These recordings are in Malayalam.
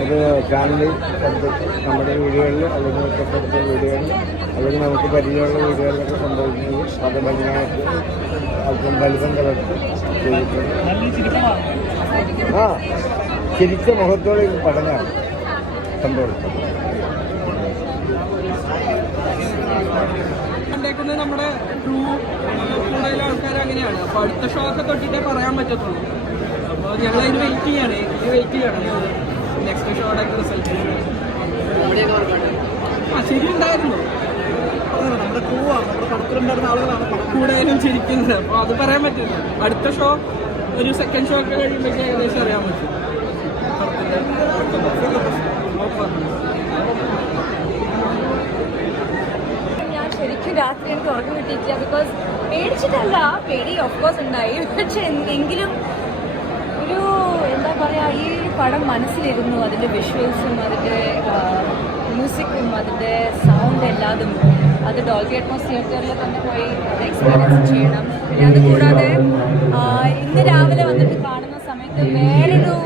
ഒരു ഫാമിലി നമ്മുടെ വീടുകളിൽ അല്ലെങ്കിൽ തൊട്ടടുത്ത വീടുകളിൽ അല്ലെങ്കിൽ നമുക്ക് പരിചയമുള്ള വീടുകളിലൊക്കെ സംഭവിക്കുന്നത് അത് ഭംഗിയായിട്ട് അല്പം വലിപ്പം കലർത്തി ചെയ്തിട്ടുണ്ട്. ചിരിച്ച മുഖത്തോടെ ഇത് പഠനമാണ് സംഭവിച്ചത്. നമ്മുടെ കൂടുതൽ ആൾക്കാർ അങ്ങനെയാണ്. അപ്പോൾ അടുത്ത ഷോ ഒക്കെ തൊട്ടിട്ടേ പറയാൻ പറ്റത്തുള്ളൂ. അപ്പോൾ ഞങ്ങളതിന് വെയിറ്റ് ചെയ്യണം നെക്സ്റ്റ് ഷോയുടെ റിസൾട്ട്. ശരിയുണ്ടായിരുന്നു, നമ്മുടെ ക്രൂവാണ്, നമ്മുടെ പടത്തിലുണ്ടായിരുന്ന ആളുകളാണ് കൂടുതലും ചിരിക്കുന്നത്. അപ്പോൾ അത് പറയാൻ പറ്റില്ല. അടുത്ത ഷോ ഒരു സെക്കൻഡ് ഷോ ഒക്കെ കഴിയുമ്പോഴേക്കും ഏകദേശം അറിയാൻ പറ്റും ശരിക്കും രാത്രി എനിക്ക് ഉറക്കം കിട്ടിയിട്ടില്ല. ബിക്കോസ് പേടിച്ചിട്ടല്ല, പേടി ഓഫ്കോഴ്സ് ഉണ്ടായി. പക്ഷെ എങ്കിലും ഒരു എന്താ പറയുക, ഈ പടം മനസ്സിലിരുന്നു. അതിൻ്റെ വിഷ്വൽസും അതിൻ്റെ മ്യൂസിക്കും അതിൻ്റെ സൗണ്ട് എല്ലാതും അത് ഡോൾബി അറ്റ്മോസ് തിയേറ്ററിൽ തന്നെ പോയി എക്സ്പീരിയൻസ് ചെയ്യണം. പിന്നെ അതുകൂടാതെ ഇന്ന് രാവിലെ വന്നിട്ട് കാണുന്ന സമയത്ത് വേറൊരു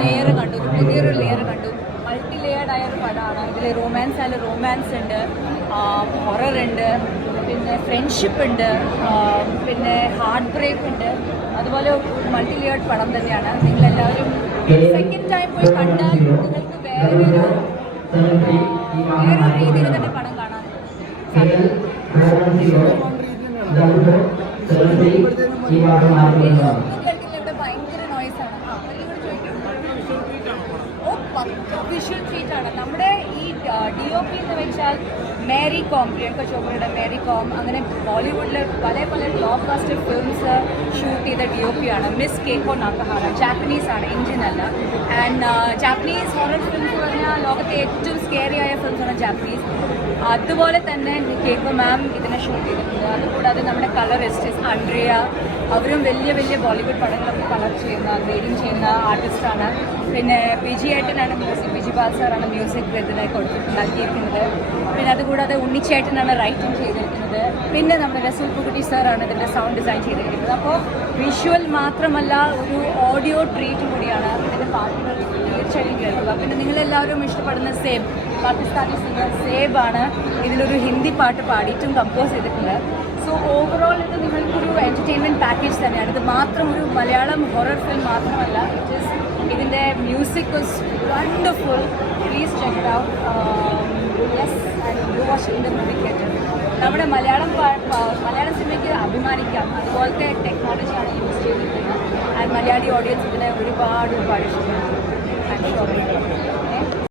ലെയർ കണ്ടു, ഒരു പുതിയൊരു ലെയർ കണ്ടു. മൾട്ടി ലെയർഡായ ഒരു പടമാണ്. ഇതിൽ റൊമാൻസ് ഉണ്ട്, ഹൊറർ ഉണ്ട്, പിന്നെ ഫ്രണ്ട്ഷിപ്പ് ഉണ്ട്, പിന്നെ ഹാർട്ട് ബ്രേക്ക് ഉണ്ട്. അതുപോലെ മൾട്ടി ലെയർഡ് പടം തന്നെയാണ്. നിങ്ങളെല്ലാവരും സെക്കൻഡ് ടൈം പോയി കണ്ടാൽ നിങ്ങൾക്ക് വേറൊരു രീതിയിൽ തന്നെ പടം കാണാൻ സാധിക്കും. ഭയങ്കര നോയ്സാണ്. വിഷ്വൽ ട്രീറ്റാണ്. നമ്മുടെ ഈ DOP എന്ന് വെച്ചാൽ മേരി കോം, പ്രിയങ്ക ചോപ്രയുടെ മേരി കോം, അങ്ങനെ ബോളിവുഡിൽ പല ബ്ലോക്ക് ബസ്റ്റർ ഫിലിംസ് ഷൂട്ട് ചെയ്ത DOP ആണ്. Miss Keiko Nakahara. ജാപ്പനീസ് ആണ്, ഇന്ത്യൻ അല്ല. ആൻഡ് ജാപ്പനീസ് ഹൊറർ ഫിലിംസ് പറഞ്ഞാൽ ലോകത്തെ ഏറ്റവും സ്കേറി ആയ ഫിലിംസാണ് ജാപ്പനീസ്. അതുപോലെ തന്നെ കേക്കോ മാം ഇതിനെ ഷൂട്ട് ചെയ്തിട്ടുണ്ട്. അതുകൂടാതെ നമ്മുടെ കളറിസ്റ്റ് ആൻഡ്രിയ, അവരും വലിയ ബോളിവുഡ് പടങ്ങളൊക്കെ കളർ ചെയ്യുന്ന റീഡിങ് ചെയ്യുന്ന ആർട്ടിസ്റ്റാണ്. പിന്നെ PG ഏട്ടനാണ് മ്യൂസിക്, PG ബാൽ സാറാണ് മ്യൂസിക് ഇതിനെ നൽകിയിരിക്കുന്നത്. പിന്നെ അതുകൂടാതെ ഉണ്ണിച്ചേട്ടനാണ് റൈറ്റിംഗ് ചെയ്തിരിക്കുന്നത്. പിന്നെ നമ്മുടെ റസൂൽ പുകുട്ടി സാറാണ് ഇതിൻ്റെ സൗണ്ട് ഡിസൈൻ ചെയ്തിരിക്കുന്നത്. അപ്പോൾ വിഷ്വൽ മാത്രമല്ല, ഒരു ഓഡിയോ ട്രീറ്റ് കൂടിയാണ്. ഇതിൻ്റെ പാട്ടുകൾ തീർച്ചയായും കേൾക്കുക. പിന്നെ നിങ്ങളെല്ലാവരും ഇഷ്ടപ്പെടുന്ന സേബ്, പാകിസ്ഥാനി സിംഗർ സേബാണ് ഇതിലൊരു ഹിന്ദി പാട്ട് പാടിയിട്ടും കമ്പോസ് ചെയ്തിട്ടുണ്ട്. സോ ഓവറോൾ ഇത് നിങ്ങൾക്കൊരു എൻ്റർടൈൻമെൻറ്റ് പാക്കേജ് തന്നെയാണ്. ഇത് മാത്രം ഒരു മലയാളം ഹൊറർ ഫിലിം മാത്രമല്ല, ഇതിൻ്റെ music was wonderful. Please check it out. Yes, and watch in the movie theatre. നമ്മുടെ മലയാളം സിനിമയ്ക്ക് അഭിമാനിക്കാം. അതുപോലത്തെ ടെക്നോളജിയാണ് യൂസ് ചെയ്തിരിക്കുന്നത്. ആൻഡ് മലയാളി ഓഡിയൻസ് ഇതിനെ ഒരുപാട് ഇഷ്ടപ്പെടുന്നു.